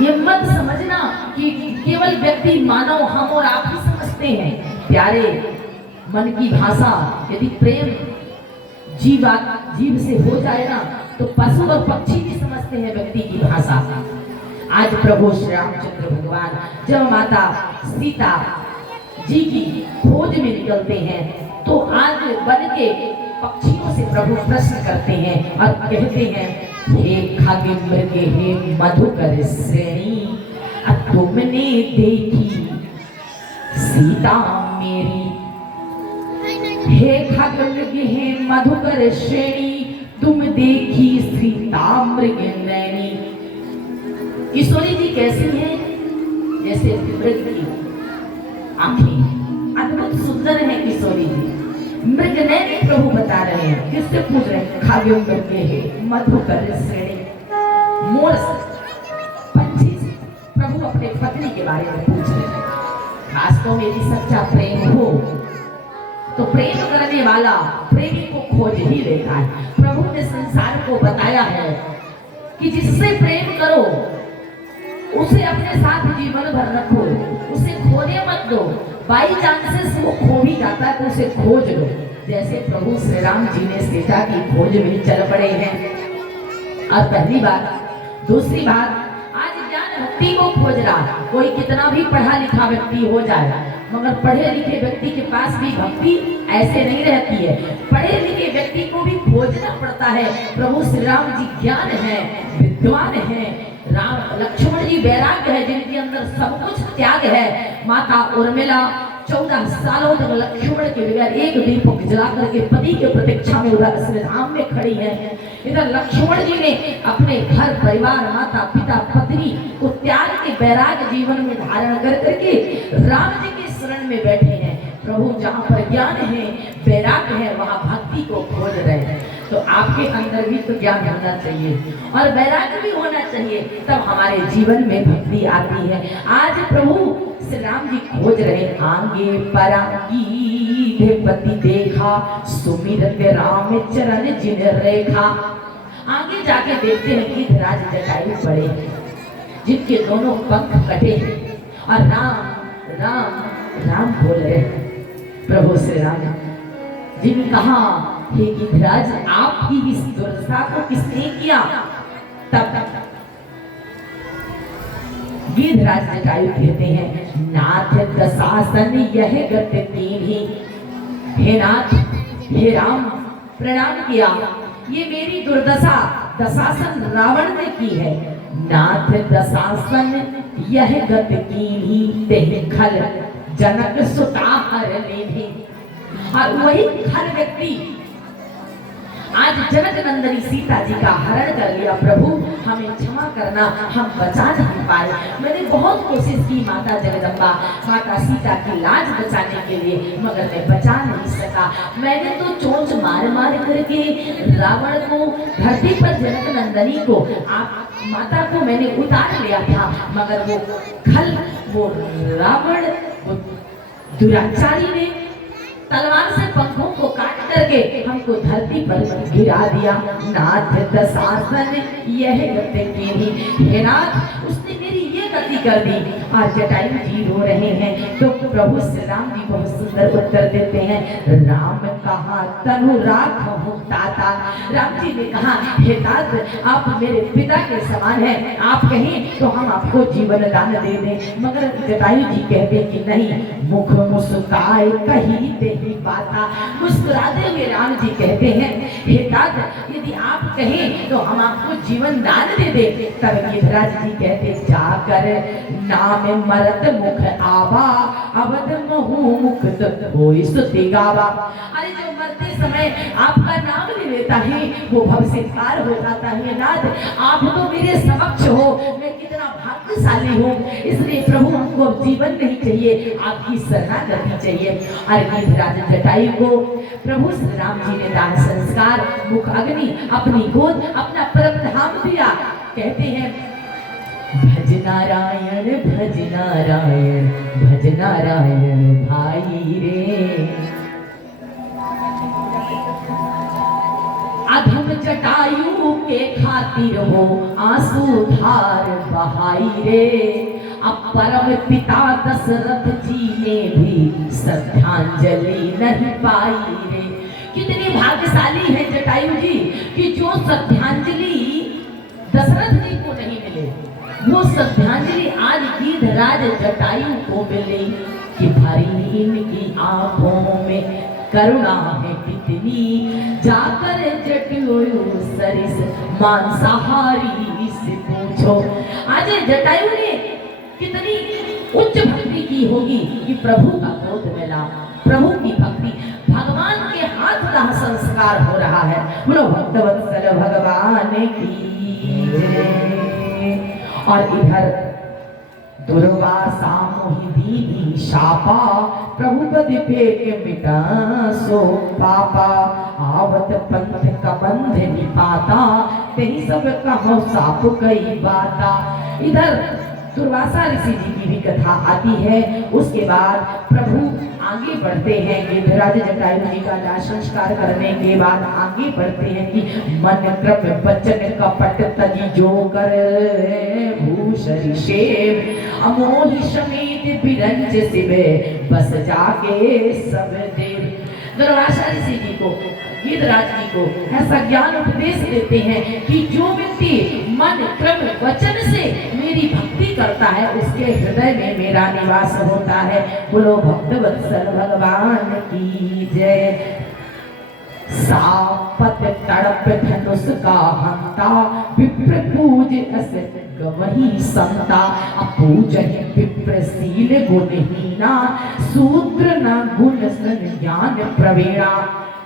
ये मत समझना कि केवल व्यक्ति मानव हम और आप ही समझते हैं। प्यारे, मन की भाषा यदि प्रेम जीव से हो जाए ना तो पशु और पक्षी भी समझते हैं व्यक्ति की भाषा। आज प्रभु श्री रामचंद्र भगवान जब माता सीता जी की खोज में निकलते हैं तो आज बन के पक्षियों से प्रभु प्रश्न करते हैं और कहते हैं, हे खागे मृग हे मधुकर श्रेणी, तुमने देखी सीता मेरी। हे खागे मृग हे मधुकर श्रेणी, तुम देखी सीता मृग नैनी। किशोरी जी कैसी है? जैसे मृग की आंखें, अद्भुत सुंदर है किशोरी जी। मृग नैनी प्रभु बता रहे हैं। किससे पूछ रहे हैं? खागे मृग हे मधुकर श्रेणी, मोर पंछी से प्रभु अपने पत्नी के बारे में पूछ रहे हैं। वास्तव में यदि सच्चा प्रेम हो तो प्रेम करने वाला प्रेमी को खोज ही लेता है। प्रभु ने संसार को बताया है कि जिससे प्रेम करो उसे अपने साथ जीवन भर रखो, उसे खोने मत दो। बाई चांसेस वो खो भी जाता है तो उसे खोज लो। जैसे प्रभु श्री राम जी ने सीता की खोज में चल पड़े हैं। और पहली बात, दूसरी बात, आज ज्ञान भक्ति को खोज रहा। कोई कितना भी पढ़ा लिखा व्यक्ति हो जाए मगर पढ़े लिखे व्यक्ति के पास भी भक्ति ऐसे नहीं रहती है। पढ़े लिखे व्यक्ति को भी खोजना पड़ता है। प्रभु श्री राम जी ज्ञान है, विद्वान है, राम लक्ष्मण जी वैराग्य है, जिनके अंदर सब कुछ त्याग है। माता उर्मिला 14 सालों तक लक्ष्मण के बगैर एक दीपक जला करके पति के प्रतीक्षा में उधर धाम में खड़ी है। इधर लक्ष्मण जी ने अपने घर परिवार, माता पिता, पत्नी को त्याग के वैराग्य जीवन में धारण कर करके राम जी के शरण में बैठे हैं। प्रभु जहाँ पर ज्ञान है, वैराग्य है, वहाँ भक्ति को खोज रहे हैं। तो आपके अंदर भी तो ज्ञान होना चाहिए और वैराग्य भी होना चाहिए, तब हमारे जीवन में भक्ति आती है। आज प्रभु श्री राम जी खोज रहे। आगे परागी पति देखा, सुमिरत राम चरण जिन रेखा। आगे जाके देखते हैं गीधराज जटायु पड़े हैं, जिनके दोनों पंख कटे हैं और राम राम राम बोल रहे हैं। प्रभु श्री राम जी ने कहा, हे गीधराज, आपकी इस दुर्दशा को किसने किया? तब गीधराज जटायु कहते हैं, नाथ दशासन यह गत कीन्ही। हे नाथ, हे राम, प्रणाम किया। ये मेरी दुर्दशा दशासन रावण ने की है। नाथ दशासन यह गत कीन्ही, तेहि खल जनक सुता हर लेहि। और वही खल व्यक्ति आज जनक नंदनी सीता जी का हरण कर लिया। प्रभु हमें क्षमा करना, हम बचा नहीं पाए। मैंने बहुत कोशिश की माता जगदम्बा, माता सीता की लाज बचाने के लिए, मगर मैं बचा नहीं सका। मैंने तो चोंच मार मार करके रावण को, धरती पर जनक नंदनी को, आप माता को मैंने उतार लिया था, मगर वो खल, वो रावण, वो दुराचारी ने तलवार से पंखों को काट करके हमको धरती पर गिरा दिया। नाथ दशासन यह गति कीन्ही। हे नाथ, उसने मेरी ये गति कर दी। आज जटायु जी रो रहे हैं तो प्रभु श्री राम जी बहुत सुंदर उत्तर देते हैं। राम कहा तनु राखहु ताता। राम जी ने कहा, हे तात, आप मेरे पिता के समान हैं, आप कहें तो हम आपको जीवन दान दे दें। मगर जटायु जी कहते कि नहीं, मुख मुस्काए कही तेहि बाता। मुस्कुराते हुए राम जी कहते हैं, हे तात, यदि आप कहें तो हम आपको जीवन दान दे दें। तब गीधराज जी कहते, जाकर नाम मरत मुख आवा, अवध महु मुक्त होई स्तुति गावा। अरे जो मरते समय आपका नाम ले लेता है वो भव से पार हो जाता है। नाथ, आप तो मेरे समक्ष हो, मैं कितना भाग्यशाली हूँ। इसलिए प्रभु हमको जीवन नहीं चाहिए, आपकी शरणागति चाहिए। और गीधराज जटायु को प्रभु श्री राम जी ने दाह संस्कार, मुख अग्नि, अपनी गोद, अपना परम धाम दिया। कहते हैं, भज नारायण भज नारायण भज नारायण भाई रे। अधम जटायु के खातिर हो आंसू धार बहाई रे। अब परम पिता दशरथ जी ने भी श्रद्धांजलि नहीं पाई रे। कितने भाग्यशाली है जटायु जी कि जो श्रद्धांजलि दशरथ जी को नहीं मिले, वो श्रद्धांजलि आज गीधराज जटायु को मिली। कि भरी इनकी आंखों में करुणा है कितनी, जाकर जटायु सरिस मांसाहारी से पूछो। आज जटायु ने कितनी उच्च भक्ति की होगी कि प्रभु का क्रोध मिला, प्रभु की भक्ति, भगवान के हाथ का संस्कार हो रहा है। बोलो भक्तवत्सल भगवान की जय। और इधर दुर्वासा मोहि दीदी शापा, प्रभु पद फेंक मिटा सो पापा। आवत पंथ का बंध निपाता, तेरी सब कहो साप कई बाता। इधर दुर्वासा ऋषि जी की भी कथा आती है। उसके बाद प्रभु आगे बढ़ते हैं। गीधराज जटायु जी का दाह संस्कार करने के बाद आगे बढ़ते हैं कि मन क्रम वचन कपट तजी जो कर भूषण शेव, अमोहि समेत बिरंज सिवे बस जाके सब देव। दुर्वासा ऋषि जी को, गीधराज जी को ऐसा ज्ञान उपदेश देते हैं कि जो व्यक्ति मन क्रम वचन से मेरी भक्ति करता है उसके हृदय में मेरा निवास होता है। बोलो भक्तवत्सल भगवान की जय। सापत तड़प धनुष का हंता, विप्र पूज अस गवही संता। अपूजन विप्र सील गुणहीना, शूद्र न गुण सन ज्ञान प्रवीणा।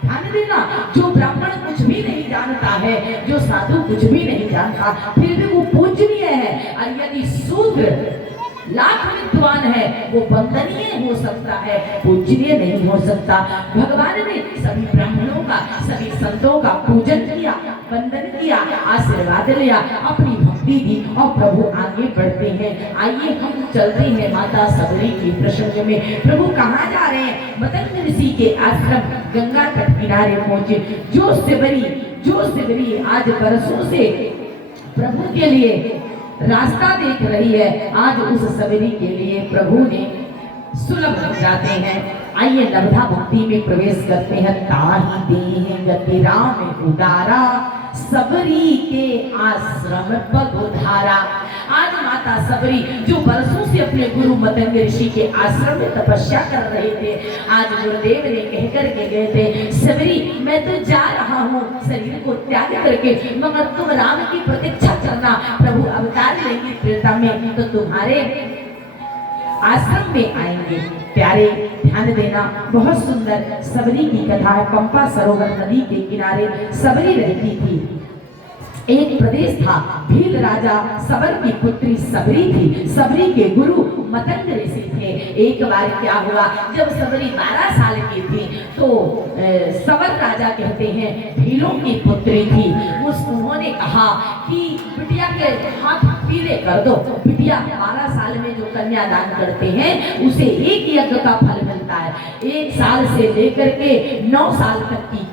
ध्यान देना, जो ब्राह्मण कुछ भी नहीं जानता है, जो साधु कुछ भी नहीं जानता, फिर भी वो पूजनीय है। और यदि शूद्र लाख विद्वान है वो वंदनीय हो सकता है, पूजनीय नहीं हो सकता। भगवान ने सभी ब्राह्मणों का, सभी संतों का पूजन किया, वंदन किया, आशीर्वाद लिया, अपनी भक्ति दी और प्रभु आगे बढ़ते हैं। आइए हम चलते हैं माता सबरी की प्रसंग में। प्रभु कहाँ जा रहे हैं? मतंग ऋषि के आश्रम गंगा तट किनारे पहुंचे। जो सिबरी आज बरसों से प्रभु के लिए रास्ता देख रही है, आज उस सबरी के लिए प्रभु ने सुलभ हो जाते हैं। आइए लब्धा भक्ति में प्रवेश करते हैं। ताहि देह गति राम उदारा, सबरी के आश्रम पग उधारा। आज माता सबरी जो बरसों से अपने गुरु मतंग ऋषि के आश्रम में तपस्या कर रहे थे, आज गुरुदेव ने कहकर के गए थे, सबरी मैं तो जा रहा हूँ शरीर को त्याग करके, मगर तुम राम की प्रतीक्षा करना। प्रभु अवतार लेंगे त्रेता में तो तुम्हारे आश्रम में आएंगे। प्यारे ध्यान देना, बहुत सुंदर सबरी की कथा है। पंपा सरोवर नदी के किनारे सबरी रहती थी। एक प्रदेश था, भील राजा सबर की पुत्री सबरी थी। सबरी के गुरु मतंग ऋषि थे। एक बार क्या हुआ, जब सबरी 12 साल की थी तो सबर राजा कहते हैं भीलों की पुत्री थी। उन्होंने कहा कि बिटिया के हाथ पीले कर दो। बिटिया 12 साल में जो कन्यादान करते हैं उसे एक यज्ञ का फल मिलता है। 1 साल से लेकर के 9 साल तक की